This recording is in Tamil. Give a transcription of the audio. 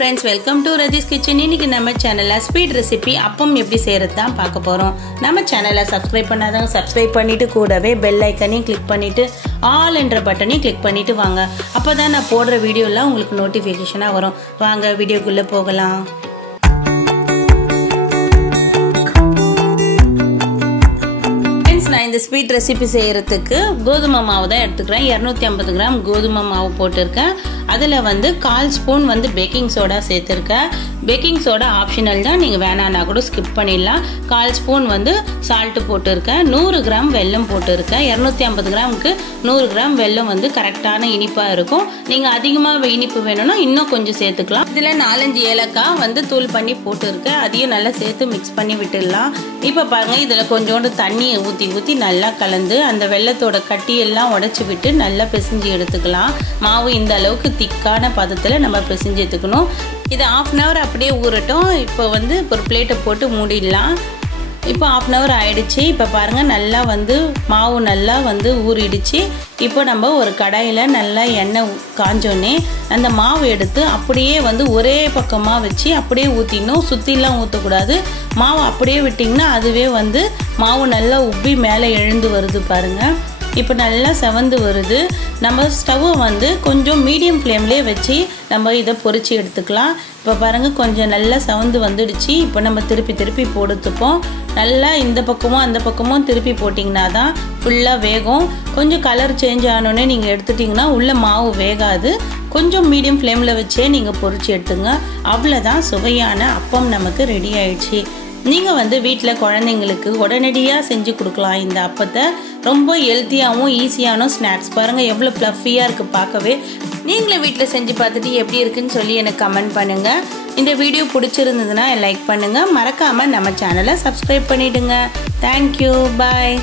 friends, welcome to Raji's Kitchen. இன்னைக்கு நம்ம சேனல்ல ஸ்வீட் ரெசிபி அப்பம் எப்படி செய்யறது தான் பார்க்க போறோம். நம்ம சேனலை சப்ஸ்கிரைப் பண்ணாதவங்க சப்ஸ்கிரைப் பண்ணிட்டு கூடவே பெல் ஐகானையும் கிளிக் பண்ணிட்டு ஆல் என்ற பட்டனையும் கிளிக் பண்ணிட்டு வாங்க. அப்பதான் நான் போடுற வீடியோலாம் உங்களுக்கு நோட்டிஃபிகேஷனா வரும். வாங்க வீடியோக்குள்ள போகலாம். நான் இந்த ஸ்வீட் ரெசிபி செய்யறதுக்கு கோதுமை மாவு தான் எடுத்துக்கிறேன். 250 கிராம் கோதுமை மாவு போட்டிருக்கேன். அதில் வந்து 1/4 ஸ்பூன் வந்து பேக்கிங் சோடா சேர்த்துருக்கேன். பேக்கிங் சோடா ஆப்ஷனல் தான், நீங்கள் வேணான்னா கூட ஸ்கிப் பண்ணிடலாம். 1/4 ஸ்பூன் வந்து சால்ட்டு போட்டிருக்கேன். 100 கிராம் வெல்லம் போட்டிருக்கேன். 250 கிராமுக்கு 100 கிராம் வெல்லம் வந்து கரெக்டான இனிப்பாக இருக்கும். நீங்கள் அதிகமாக இனிப்பு வேணும்னா இன்னும் கொஞ்சம் சேர்த்துக்கலாம். இதில் 4-5 ஏலக்காய் வந்து தூள் பண்ணி போட்டிருக்கேன். அதையும் நல்லா சேர்த்து மிக்ஸ் பண்ணி விட்டுடலாம். இப்போ பாருங்கள், இதில் கொஞ்சோண்டு தண்ணியை ஊற்றி நல்லா கலந்து அந்த வெல்லத்தோட கட்டியெல்லாம் உடைச்சி விட்டு நல்லா பிசைஞ்சு எடுத்துக்கலாம். மாவு இந்த அளவுக்கு திக்கான பதத்தில் நம்ம பிசைஞ்சு எடுத்துக்கணும். இது 1/2 hour அப்படியே ஊறட்டும். இப்போ வந்து ஒரு பிளேட்டை போட்டு மூடிடலாம். இப்போ 1/2 hour ஆயிடுச்சு. இப்போ பாருங்கள், நல்லா வந்து மாவு நல்லா வந்து ஊறிடுச்சு. இப்போ நம்ம ஒரு கடாயில் நல்லா எண்ணெய் காஞ்சோன்னே அந்த மாவு எடுத்து அப்படியே வந்து ஒரே பக்கமாக வச்சு அப்படியே ஊற்றிடணும். சுற்றிலாம் ஊற்றக்கூடாது. மாவு அப்படியே விட்டிங்கன்னா அதுவே வந்து மாவு நல்லா உப்பி மேலே எழுந்து வருது பாருங்கள். இப்போ நல்லா செவந்து வருது. நம்ம ஸ்டவ்வை வந்து கொஞ்சம் மீடியம் ஃப்ளேம்லேயே வச்சு நம்ம இதை பொரிச்சு எடுத்துக்கலாம். இப்போ பாருங்கள், கொஞ்சம் நல்லா செவந்து வந்துடுச்சு. இப்போ நம்ம திருப்பி போடுத்துப்போம். நல்லா இந்த பக்கமும் அந்த பக்கமும் திருப்பி போட்டிங்கன்னா தான் ஃபுல்லாக வேகும். கொஞ்சம் கலர் சேஞ்ச் ஆனோடனே நீங்கள் எடுத்துட்டிங்கன்னா உள்ள மாவு வேகாது. கொஞ்சம் மீடியம் ஃப்ளேமில் வச்சே நீங்கள் பொரிச்சு எடுத்துங்க. அவ்வளோதான், சுவையான அப்பம் நமக்கு ரெடி ஆயிடுச்சு. நீங்கள் வந்து வீட்டில் குழந்தைங்களுக்கு உடனடியாக செஞ்சு கொடுக்கலாம். இந்த அப்பத்தை ரொம்ப ஹெல்த்தியாகவும் ஈஸியான ஸ்நாக்ஸ். பாருங்கள் எவ்வளோ ஃப்ளஃபியாக இருக்குது பார்க்கவே. நீங்களே வீட்டில் செஞ்சு பார்த்துட்டு எப்படி இருக்குன்னு சொல்லி எனக்கு கமெண்ட் பண்ணுங்கள். இந்த வீடியோ பிடிச்சிருந்ததுன்னா லைக் பண்ணுங்கள். மறக்காமல் நம்ம சேனலை சப்ஸ்கிரைப் பண்ணிவிடுங்க. தேங்க்யூ, பாய்.